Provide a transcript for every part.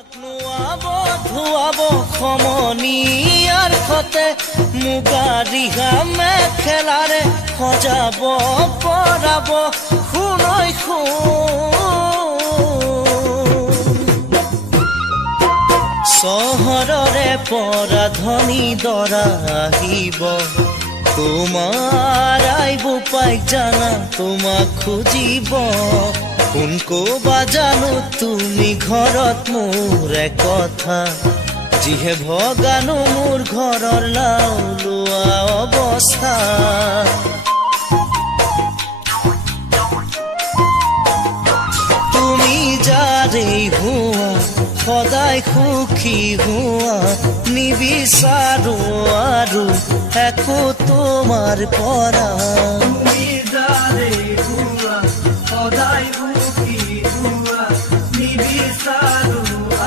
নুৱাব ধুৱাব সমনীয়াৰ সতে মুগা ৰিহা মেখেলাৰে সজাব পৰাব শুনৈ চহৰৰে পৰা ধনী দৰা আহিব তোমাৰ আইব পাইক জানা তোমাক খুজিব কোন কবা জানো তুমি ঘৰত মোৰ কথা যিহে ভগানো মোৰ ঘৰৰ লাও লোৱা অৱস্থা তুমি যাৰেই হোৱা সদায় সুখী হোৱা নিবিচাৰো আৰু একো তোমাৰ পৰা তুমি যাৰেই হোৱা সদায় সুখী হোৱা নিবিচাৰো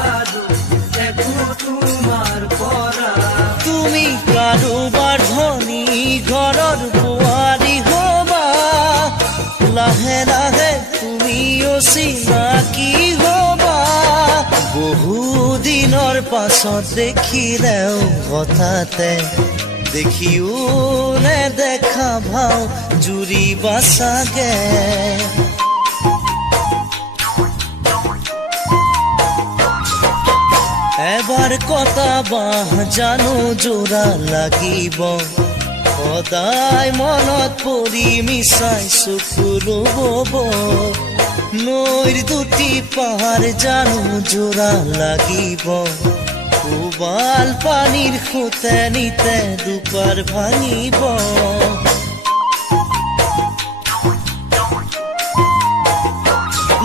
আৰু একো তোমাৰ পৰা তুমি কাৰোবাৰ ধনী ঘৰৰ বোৱাৰী হবা লাহে লাহে তুমিও চিনাকি হবা বহু দিনৰ পাছত দেখিলেও হঠাতে দেখিও নেদেখা ভাও জুৰিবা চাগে এবাৰ কটা বাহ জানো জোৰা লাগিব সদায় মনত পৰি মিছাই চকুলো বব নৈৰ দুটি পাহাৰ জানো জোৰা লাগিব উবাল পানীৰ খুঁতে নিতে দুপাৰ ভাঙিব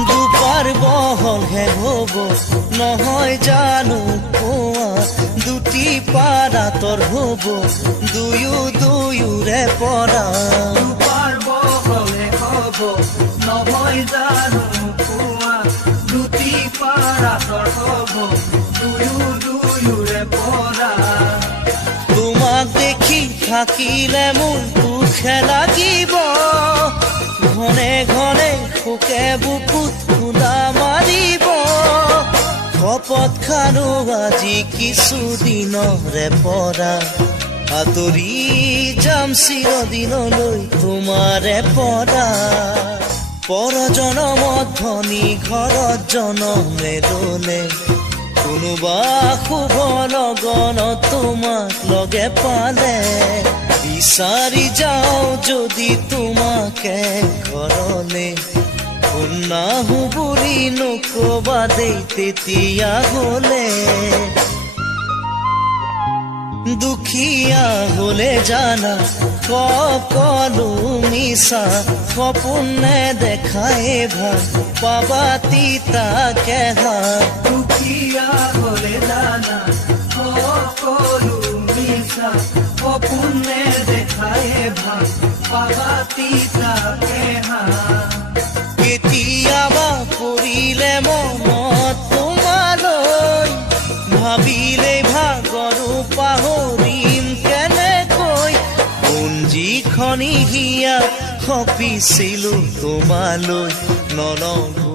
দুপাৰ বহলহে হব নহয় জানো কোৱা দুটি পাৰাতৰ হব দুয়োৰে পৰা দুপাৰ বহলে হব নহয় জানো কোৱা দুটি পাৰাতৰ হব দুয়োৰে পৰা তোমাক দেখি থাকিলে মোৰ দুখে লাগিব ঘনে ঘনে শোকে বুকুত খুন্দা মাৰিব শপত খানো আজি কিছুদিনৰে পৰা আঁতৰি যাম চিৰদিনলৈ তোমাৰে পৰা পৰজনমত ধনী ঘৰত জনমে ললে কোনোবা শুভ লগনত তোমাক লগে পালে বিচাৰি যাওঁ যদি তোমাকে ঘৰলে নাহো বুলি নকবা দেই তেতিয়া হলে দুখীয়া হলে জানা সকলো মিছা সপোন নেদেখাই ভাল পাবা তিতাকে দুখীয়া হলে জানা সকলো মিছা সপোন নেদেখাই ভাল পাবা তিতাকে কেতিয়াবা পৰিলে মনত তোমালৈ ভাবিলেই ভাগৰো পাহৰিম কেনেকৈ পঞ্জীখনি হিয়া সপিছিলো তোমালৈ নলওঁ